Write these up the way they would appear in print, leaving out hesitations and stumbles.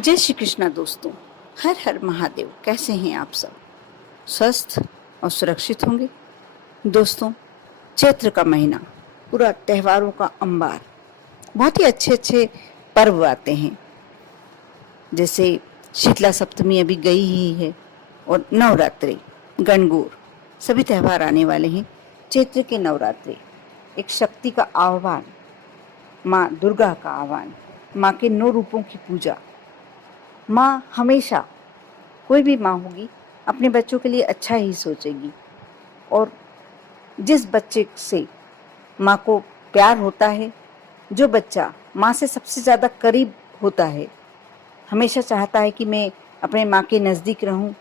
जय श्री कृष्णा दोस्तों। हर हर महादेव। कैसे हैं आप सब? स्वस्थ और सुरक्षित होंगे। दोस्तों, चैत्र का महीना, पूरा त्योहारों का अंबार, बहुत ही अच्छे अच्छे पर्व आते हैं। जैसे शीतला सप्तमी अभी गई ही है और नवरात्रि, गणगौर, सभी त्यौहार आने वाले हैं। चैत्र के नवरात्रि एक शक्ति का आह्वान, माँ दुर्गा का आह्वान, माँ के 9 रूपों की पूजा। माँ हमेशा, कोई भी माँ होगी, अपने बच्चों के लिए अच्छा ही सोचेगी। और जिस बच्चे से माँ को प्यार होता है, जो बच्चा माँ से सबसे ज़्यादा करीब होता है, हमेशा चाहता है कि मैं अपने माँ के नज़दीक रहूं,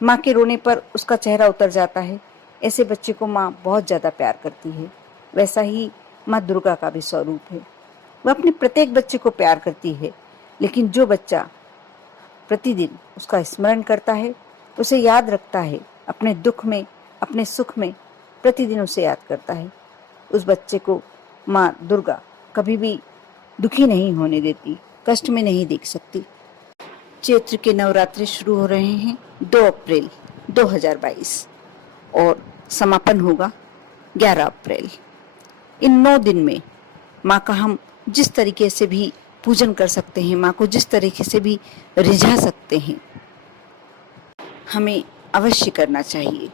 माँ के रोने पर उसका चेहरा उतर जाता है, ऐसे बच्चे को माँ बहुत ज़्यादा प्यार करती है। वैसा ही माँ दुर्गा का भी स्वरूप है। वह अपने प्रत्येक बच्चे को प्यार करती है, लेकिन जो बच्चा प्रतिदिन उसका स्मरण करता है, उसे याद रखता है, अपने दुख में, अपने सुख में प्रतिदिन उसे याद करता है, उस बच्चे को माँ दुर्गा कभी भी दुखी नहीं होने देती, कष्ट में नहीं देख सकती। चैत्र के नवरात्रि शुरू हो रहे हैं 2 अप्रैल 2022 और समापन होगा 11 अप्रैल। इन 9 दिन में माँ का हम जिस तरीके से भी पूजन कर सकते हैं, माँ को जिस तरीके से भी रिझा सकते हैं, हमें अवश्य करना चाहिए।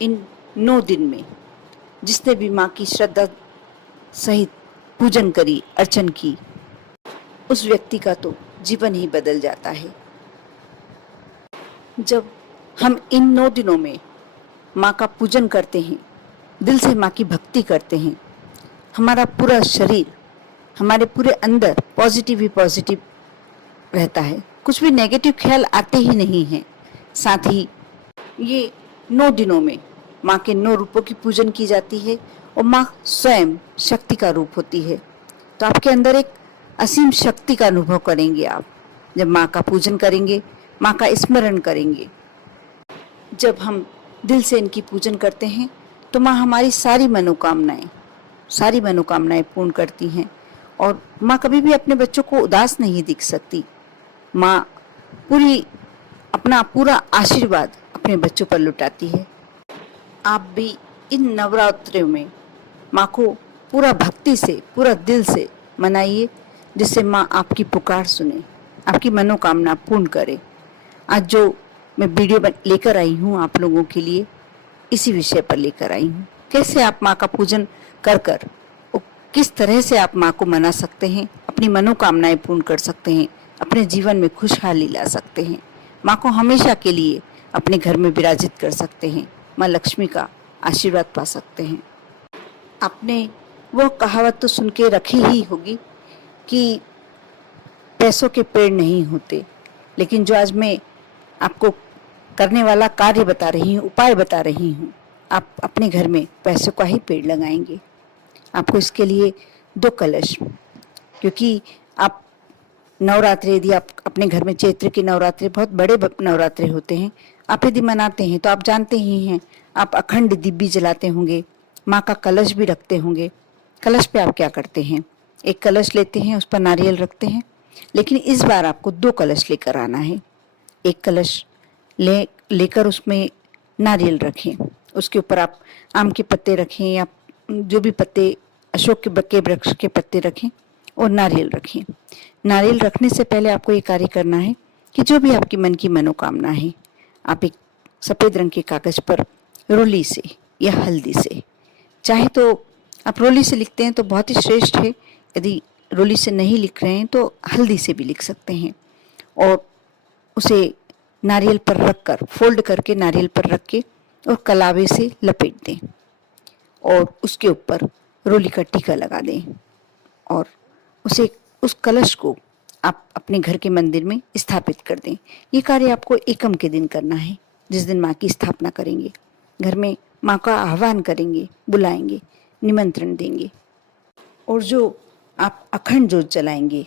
इन 9 दिन में जिसने भी माँ की श्रद्धा सहित पूजन करी, अर्चन की, उस व्यक्ति का तो जीवन ही बदल जाता है। जब हम इन 9 दिनों में माँ का पूजन करते हैं, दिल से माँ की भक्ति करते हैं, हमारा पूरा शरीर, हमारे पूरे अंदर पॉजिटिव ही पॉजिटिव रहता है, कुछ भी नेगेटिव ख्याल आते ही नहीं हैं। साथ ही ये 9 दिनों में माँ के 9 रूपों की पूजन की जाती है और माँ स्वयं शक्ति का रूप होती है। तो आपके अंदर एक असीम शक्ति का अनुभव करेंगे आप जब माँ का पूजन करेंगे, माँ का स्मरण करेंगे। जब हम दिल से इनकी पूजन करते हैं तो माँ हमारी सारी मनोकामनाएं पूर्ण करती हैं और माँ कभी भी अपने बच्चों को उदास नहीं दिख सकती। माँ अपना पूरा आशीर्वाद अपने बच्चों पर लुटाती है। आप भी इन नवरात्रों में माँ को पूरा भक्ति से, पूरा दिल से मनाइए, जिससे माँ आपकी पुकार सुने, आपकी मनोकामना पूर्ण करे। आज जो मैं वीडियो लेकर आई हूँ आप लोगों के लिए, इसी विषय पर लेकर आई हूँ। कैसे आप माँ का पूजन कर किस तरह से आप माँ को मना सकते हैं, अपनी मनोकामनाएं पूर्ण कर सकते हैं, अपने जीवन में खुशहाली ला सकते हैं, माँ को हमेशा के लिए अपने घर में विराजित कर सकते हैं, माँ लक्ष्मी का आशीर्वाद पा सकते हैं। आपने वो कहावत तो सुन के रखी ही होगी कि पैसों के पेड़ नहीं होते, लेकिन जो आज मैं आपको करने वाला कार्य बता रही हूँ, उपाय बता रही हूँ, आप अपने घर में पैसों का ही पेड़ लगाएंगे। आपको इसके लिए 2 कलश, क्योंकि आप नवरात्रि, यदि आप अपने घर में, चैत्र की नवरात्रि बहुत बड़े नवरात्रि होते हैं, आप यदि मनाते हैं तो आप जानते ही हैं, आप अखंड दिव्य जलाते होंगे, माँ का कलश भी रखते होंगे। कलश पे आप क्या करते हैं? एक कलश लेते हैं, उस पर नारियल रखते हैं, लेकिन इस बार आपको 2 कलश लेकर आना है। एक कलश लेकर उसमें नारियल रखें, उसके ऊपर आप आम के पत्ते रखें या जो भी पत्ते, अशोक के वृक्ष के पत्ते रखें और नारियल रखें। नारियल रखने से पहले आपको ये कार्य करना है कि जो भी आपकी मन की मनोकामना है, आप एक सफ़ेद रंग के कागज पर रोली से या हल्दी से, चाहे तो आप रोली से लिखते हैं तो बहुत ही श्रेष्ठ है, यदि रोली से नहीं लिख रहे हैं तो हल्दी से भी लिख सकते हैं, और उसे नारियल पर रखकर, फोल्ड करके नारियल पर रख के और कलावे से लपेट दें और उसके ऊपर रोली का टीका लगा दें और उस कलश को आप अपने घर के मंदिर में स्थापित कर दें। ये कार्य आपको एकम के दिन करना है, जिस दिन माँ की स्थापना करेंगे। घर में माँ का आह्वान करेंगे, बुलाएंगे, निमंत्रण देंगे, और जो आप अखंड जोत जलाएंगे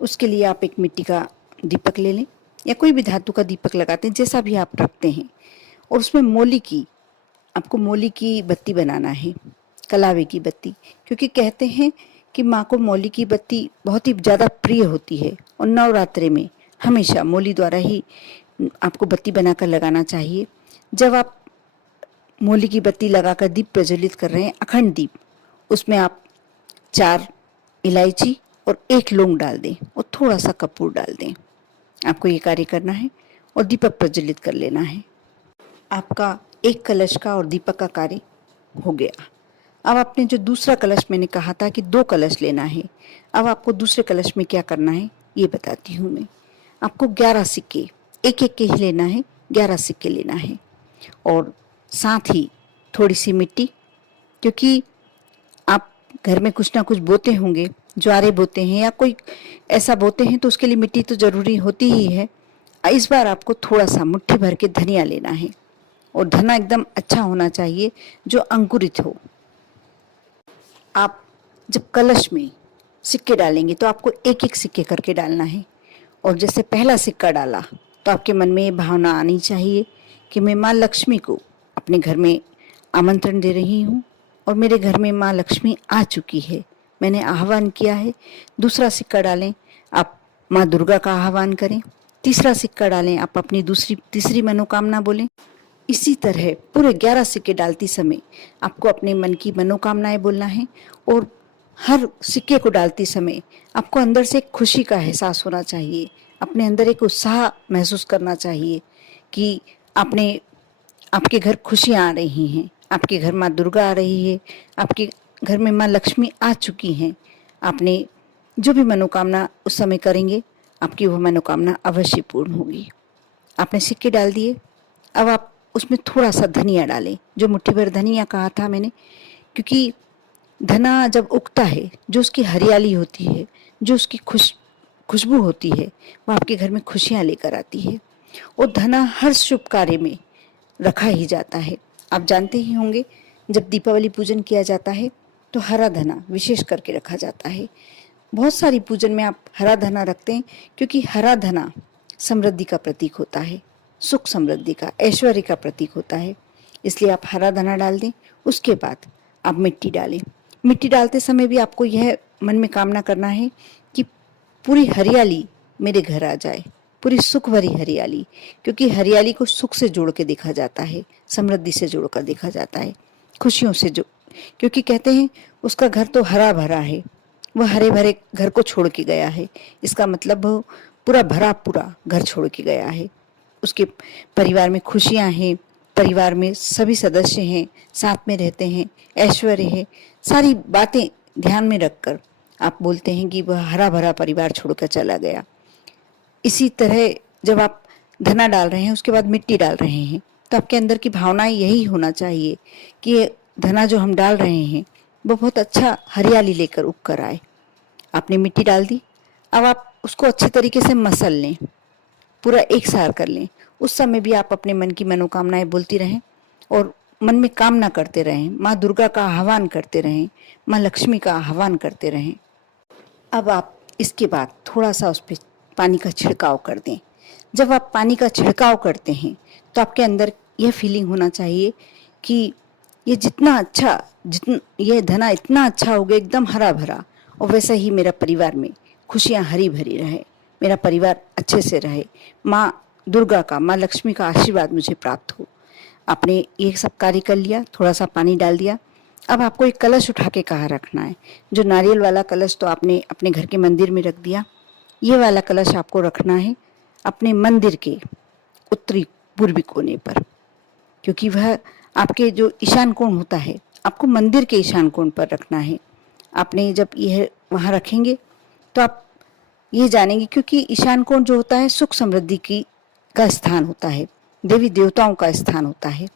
उसके लिए आप एक मिट्टी का दीपक ले लें या कोई भी धातु का दीपक लगाते हैं, जैसा भी आप रखते हैं, और उसमें आपको मोली की बत्ती बनाना है, कलावे की बत्ती, क्योंकि कहते हैं कि माँ को मौली की बत्ती बहुत ही ज़्यादा प्रिय होती है और नवरात्रि में हमेशा मौली द्वारा ही आपको बत्ती बनाकर लगाना चाहिए। जब आप मौली की बत्ती लगाकर दीप प्रज्वलित कर रहे हैं, अखंड दीप, उसमें आप 4 इलायची और 1 लौंग डाल दें और थोड़ा सा कपूर डाल दें। आपको ये कार्य करना है और दीपक प्रज्वलित कर लेना है। आपका एक कलश का और दीपक का कार्य हो गया। अब आपने जो दूसरा कलश, मैंने कहा था कि 2 कलश लेना है, अब आपको दूसरे कलश में क्या करना है ये बताती हूँ मैं। आपको 11 सिक्के, एक के ही लेना है, 11 सिक्के लेना है और साथ ही थोड़ी सी मिट्टी, क्योंकि आप घर में कुछ ना कुछ बोते होंगे, ज्वारे बोते हैं या कोई ऐसा बोते हैं तो उसके लिए मिट्टी तो ज़रूरी होती ही है। इस बार आपको थोड़ा सा मुट्ठी भर के धनिया लेना है और धना एकदम अच्छा होना चाहिए जो अंकुरित हो। आप जब कलश में सिक्के डालेंगे तो आपको एक एक सिक्के करके डालना है और जैसे पहला सिक्का डाला तो आपके मन में ये भावना आनी चाहिए कि मैं माँ लक्ष्मी को अपने घर में आमंत्रण दे रही हूँ और मेरे घर में माँ लक्ष्मी आ चुकी है, मैंने आह्वान किया है। दूसरा सिक्का डालें, आप माँ दुर्गा का आह्वान करें। तीसरा सिक्का डालें, आप अपनी तीसरी मनोकामना बोलें। इसी तरह पूरे 11 सिक्के डालती समय आपको अपने मन की मनोकामनाएं बोलना है और हर सिक्के को डालती समय आपको अंदर से खुशी का एहसास होना चाहिए, अपने अंदर एक उत्साह महसूस करना चाहिए कि आपके घर खुशियाँ आ रही हैं, आपके घर माँ दुर्गा आ रही है, आपके घर में माँ लक्ष्मी आ चुकी हैं। आपने जो भी मनोकामना उस समय करेंगे, आपकी वह मनोकामना अवश्य पूर्ण होगी। आपने सिक्के डाल दिए, अब आप उसमें थोड़ा सा धनिया डालें, जो मुट्ठी भर धनिया कहा था मैंने, क्योंकि धना जब उगता है, जो उसकी हरियाली होती है, जो उसकी खुशबू होती है, वो आपके घर में खुशियाँ लेकर आती है। और धना हर शुभ कार्य में रखा ही जाता है। आप जानते ही होंगे, जब दीपावली पूजन किया जाता है तो हरा धना विशेष करके रखा जाता है। बहुत सारी पूजन में आप हरा धना रखते हैं क्योंकि हरा धना समृद्धि का प्रतीक होता है, सुख समृद्धि का, ऐश्वर्य का प्रतीक होता है, इसलिए आप हरा धना डाल दें। उसके बाद आप मिट्टी डालें। मिट्टी डालते समय भी आपको यह मन में कामना करना है कि पूरी हरियाली मेरे घर आ जाए, पूरी सुख भरी हरियाली, क्योंकि हरियाली को सुख से जोड़ के देखा जाता है, समृद्धि से जोड़कर देखा जाता है, खुशियों से क्योंकि कहते हैं उसका घर तो हरा भरा है, वह हरे भरे घर को छोड़ के गया है, इसका मतलब वो पूरा भरा पूरा घर छोड़ के गया है। उसके परिवार में खुशियां हैं, परिवार में सभी सदस्य हैं, साथ में रहते हैं, ऐश्वर्य है, सारी बातें ध्यान में रखकर आप बोलते हैं कि वह हरा भरा परिवार छोड़कर चला गया। इसी तरह जब आप धना डाल रहे हैं, उसके बाद मिट्टी डाल रहे हैं, तो आपके अंदर की भावनाएं यही होना चाहिए कि ये धना जो हम डाल रहे हैं वो बहुत अच्छा हरियाली लेकर उग कर आए। आपने मिट्टी डाल दी, अब आप उसको अच्छे तरीके से मसल लें, पूरा एक सार कर लें। उस समय भी आप अपने मन की मनोकामनाएं बोलती रहें और मन में कामना करते रहें, माँ दुर्गा का आह्वान करते रहें, माँ लक्ष्मी का आह्वान करते रहें। अब आप इसके बाद थोड़ा सा उस पर पानी का छिड़काव कर दें। जब आप पानी का छिड़काव करते हैं तो आपके अंदर यह फीलिंग होना चाहिए कि ये धना इतना अच्छा हो गया, एकदम हरा भरा, और वैसा ही मेरा परिवार में खुशियाँ हरी भरी रहे, मेरा परिवार अच्छे से रहे, माँ दुर्गा का, माँ लक्ष्मी का आशीर्वाद मुझे प्राप्त हो। आपने ये सब कार्य कर लिया, थोड़ा सा पानी डाल दिया। अब आपको एक कलश उठा के कहाँ रखना है। जो नारियल वाला कलश तो आपने अपने घर के मंदिर में रख दिया, ये वाला कलश आपको रखना है अपने मंदिर के उत्तरी पूर्वी कोने पर, क्योंकि वह आपके जो ईशान कोण होता है, आपको मंदिर के ईशान कोण पर रखना है। आपने जब यह वहाँ रखेंगे तो आप ये जानेंगे, क्योंकि ईशान कोण जो होता है सुख समृद्धि का स्थान होता है, देवी देवताओं का स्थान होता है।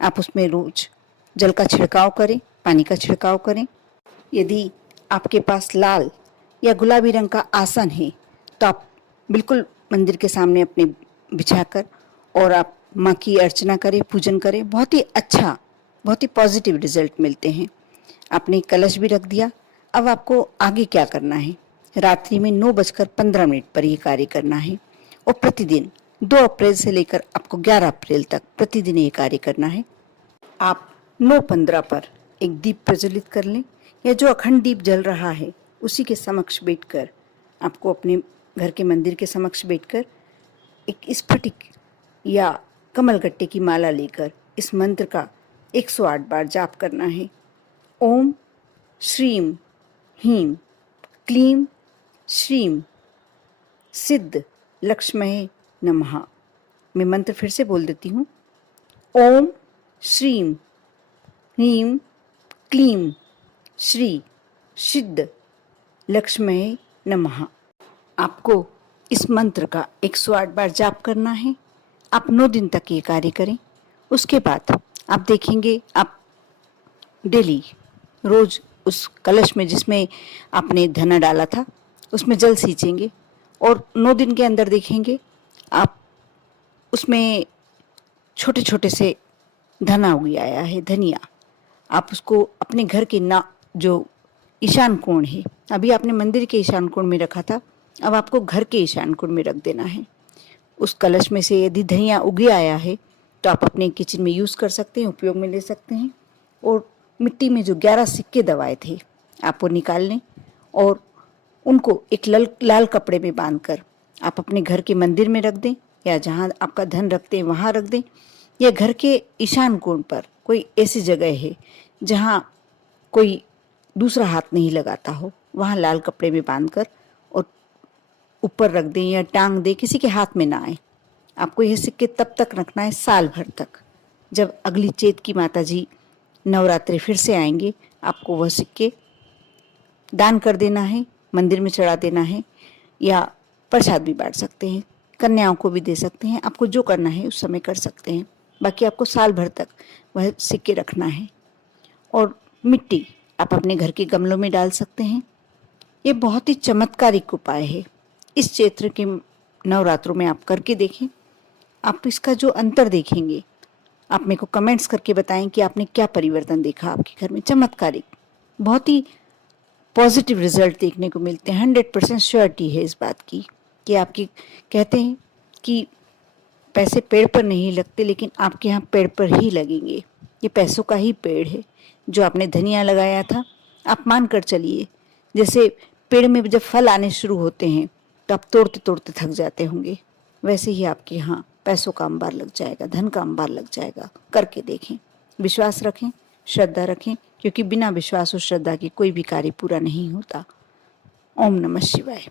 आप उसमें रोज जल का छिड़काव करें, पानी का छिड़काव करें। यदि आपके पास लाल या गुलाबी रंग का आसन है तो आप बिल्कुल मंदिर के सामने अपने बिछाकर और आप माँ की अर्चना करें, पूजन करें। बहुत ही अच्छा, बहुत ही पॉजिटिव रिजल्ट मिलते हैं। आपने कलश भी रख दिया। अब आपको आगे क्या करना है, रात्रि में 9:15 पर यह कार्य करना है और प्रतिदिन 2 अप्रैल से लेकर आपको 11 अप्रैल तक प्रतिदिन ये कार्य करना है। आप 9:15 पर एक दीप प्रज्वलित कर लें, या जो अखंड दीप जल रहा है उसी के समक्ष बैठकर आपको अपने घर के मंदिर के समक्ष बैठकर एक स्फटिक या कमलगट्टे की माला लेकर इस मंत्र का 108 बार जाप करना है। ओम श्रीम ह्रीं क्लीं श्रीं सिद्ध लक्ष्मये नमः। मैं मंत्र फिर से बोल देती हूँ। ओम श्रीं ह्रीं क्लीं श्री सिद्ध लक्ष्मये नमः। आपको इस मंत्र का 108 बार जाप करना है। आप 9 दिन तक ये कार्य करें। उसके बाद आप देखेंगे, आप डेली रोज उस कलश में जिसमें आपने धना डाला था उसमें जल सींचेंगे और 9 दिन के अंदर देखेंगे आप उसमें छोटे छोटे से धना उग आया है, धनिया। आप उसको अपने घर के जो ईशान कोण है, अभी आपने मंदिर के ईशान कोण में रखा था, अब आपको घर के ईशान कोण में रख देना है। उस कलश में से यदि धनिया उग आया है तो आप अपने किचन में यूज़ कर सकते हैं, उपयोग में ले सकते हैं। और मिट्टी में जो 11 सिक्के दबाए थे आप वो निकाल लें और उनको एक लाल कपड़े में बांधकर आप अपने घर के मंदिर में रख दें, या जहाँ आपका धन रखते हैं वहाँ रख दें, या घर के ईशान कोण पर कोई ऐसी जगह है जहाँ कोई दूसरा हाथ नहीं लगाता हो, वहाँ लाल कपड़े में बांधकर और ऊपर रख दें या टांग दें, किसी के हाथ में ना आए। आपको यह सिक्के तब तक रखना है, साल भर तक। जब अगली चैत की माता जी नवरात्रि फिर से आएंगे, आपको वह सिक्के दान कर देना है, मंदिर में चढ़ा देना है, या प्रसाद भी बांट सकते हैं, कन्याओं को भी दे सकते हैं। आपको जो करना है उस समय कर सकते हैं। बाकी आपको साल भर तक वह सिक्के रखना है। और मिट्टी आप अपने घर के गमलों में डाल सकते हैं। ये बहुत ही चमत्कारिक उपाय है। इस चैत्र के नवरात्रों में आप करके देखें। आप इसका जो अंतर देखेंगे, आप मेरे को कमेंट्स करके बताएं कि आपने क्या परिवर्तन देखा आपके घर में। चमत्कारिक, बहुत ही पॉजिटिव रिजल्ट देखने को मिलते हैं। 100% श्योरिटी है इस बात की कि आपकी, कहते हैं कि पैसे पेड़ पर नहीं लगते, लेकिन आपके यहाँ पेड़ पर ही लगेंगे। ये पैसों का ही पेड़ है। जो आपने धनिया लगाया था, आप मान कर चलिए, जैसे पेड़ में जब फल आने शुरू होते हैं तो आप तोड़ते तोड़ते थक जाते होंगे, वैसे ही आपके यहाँ पैसों का अंबार लग जाएगा, धन का अंबार लग जाएगा। करके देखें, विश्वास रखें, श्रद्धा रखें, क्योंकि बिना विश्वास और श्रद्धा के कोई भी कार्य पूरा नहीं होता। ओम नमः शिवाय।